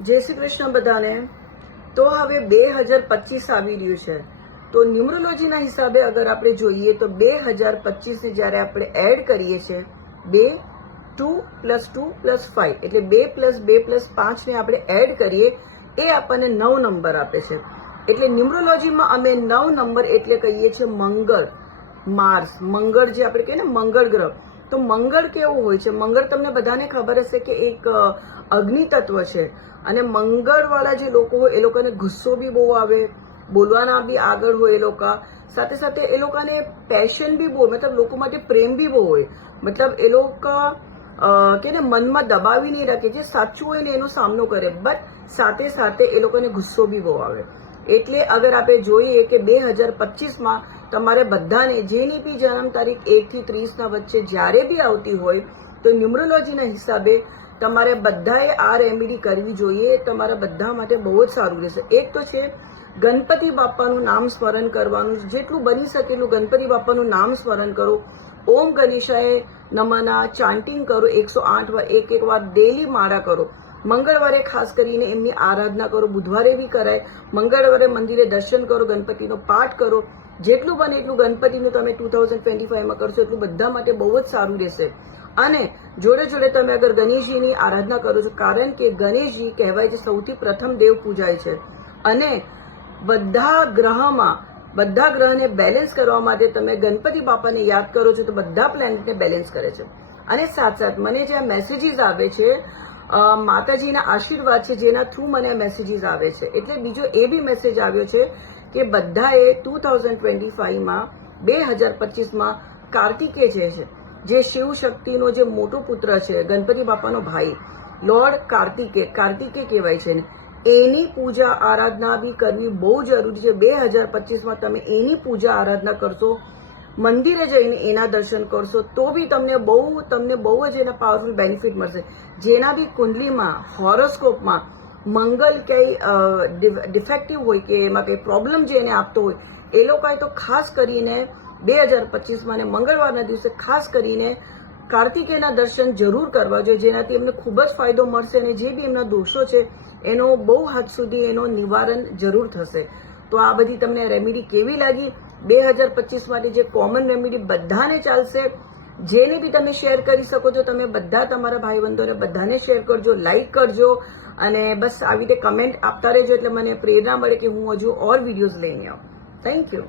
જય શ્રી કૃષ્ણ બધાને। તો હવે 2025 આવી રહ્યું છે, તો ન્યુમરોલોજીના હિસાબે અગર આપણે જોઈએ તો 2025 ને જ્યારે આપણે એડ કરીએ છીએ 2 2 + 2 + 5 એટલે 2 + 2 + 5 ને આપણે એડ કરીએ એ આપણને 9 નંબર આપે છે। એટલે ન્યુમરોલોજીમાં અમે 9 નંબર એટલે કહીએ છીએ મંગળ, માર્સ, મંગળ જે આપણે કહીએ ને મંગળ ગ્રહ। તો મંગળ કેવું હોય છે? મંગળ તમને બધાને ખબર હશે કે એક અગ્નિ તત્વ છે અને મંગળવાળા જે લોકો હોય એ લોકોને ગુસ્સો બી બહુ આવે, બોલવાના બી આગળ હોય એ લોકો, સાથે સાથે એ લોકોને પેશન બી બહુ, મતલબ લોકો માટે પ્રેમ બી બહુ હોય, મતલબ એ લોકો કે ને મનમાં દબાવી નહીં રાખે, જે સાચું હોય ને એનો સામનો કરે, બટ સાથે સાથે એ લોકોને ગુસ્સો બી બહુ આવે। એટલે અગર આપણે જોઈએ કે 2025માં તમારે બધાને જેની બી જન્મ તારીખ 1 થી 30 ના વચ્ચે જ્યારે બી આવતી હોય તો ન્યુમરોલોજીના હિસાબે તમારે બધાએ આ રેમેડી કરવી જોઈએ। તમારા બધા માટે બહુ જ સારું રહેશે। એક તો છે ગણપતિ બાપાનું નામ સ્મરણ કરવાનું, જેટલું બની શકે એટલું ગણપતિ બાપાનું નામ સ્મરણ કરો। ઓમ ગણેશાય નમઃના ચાન્ટિંગ કરો, 108 વાર, એક વાર ડેલી માળા કરો। મંગળવારે ખાસ કરીને એમની આરાધના કરો, બુધવારે બી કરાય, મંગળવારે મંદિરે દર્શન કરો, ગણપતિનો પાઠ કરો। જેટલું બને એટલું ગણપતિનું તમે 2025માં કરશો એટલું બધા માટે બહુ જ સારું રહેશે। અને જોડે જોડે તમે અગર ગણેશજીની આરાધના કરો છો, કારણ કે ગણેશજી કહેવાય છે સૌથી પ્રથમ દેવ પૂજાય છે અને બધા ગ્રહને બેલેન્સ કરવા માટે તમે ગણપતિ બાપાને યાદ કરો છો તો બધા પ્લેનેટને બેલેન્સ કરે છે। અને સાથ સાથ મને જે આ મેસેજીસ આવે છે માતાજીના આશીર્વાદ છે જેના થ્રુ મને આ મેસેજીસ આવે છે। એટલે બીજો એ બી મેસેજ આવ્યો છે કે બધાએ 2025માં 2025માં કાર્તિકે છે જે શિવ શક્તિનો જે મોટો પુત્ર છે, ગણપતિ બાપાનો ભાઈ લોર્ડ કાર્તિકે કહેવાય છે ને, એની પૂજા આરાધના બી કરવી બહુ જરૂરી છે। 2025માં તમે એની પૂજા આરાધના કરશો, મંદિરે જઈને એના દર્શન કરશો તો બી તમને બહુ જ એના પાવરફુલ બેનિફિટ મળશે। જેના બી કુંડલીમાં હોરોસ્કોપમાં મંગલ ક્યાંય ડિફેક્ટિવ હોય કે એમાં કંઈ પ્રોબ્લેમ જે એને આપતો હોય એ લોકોએ તો ખાસ કરીને 2025માં ને મંગળવારના દિવસે ખાસ કરીને કાર્તિકેયના દર્શન જરૂર કરવા જોઈએ, જેનાથી એમને ખૂબ જ ફાયદો મળશે અને જે બી એમના દોષો છે એનો બહુ હદ સુધી એનો નિવારણ જરૂર થશે। તો આ બધી તમને રેમેડી કેવી લાગી? 2025 માટે જે કોમન રેમેડી બધાને ચાલશે, જેને બી તમે શેર કરી શકો છો, તમે બધા તમારા ભાઈ બંધોને બધાને શેર કરજો, લાઈક કરજો અને બસ આવી રીતે કમેન્ટ આપતા રહેજો એટલે મને પ્રેરણા મળે કે હું હજુ ઓર વિડીયોઝ લઈને આવું। Thank you.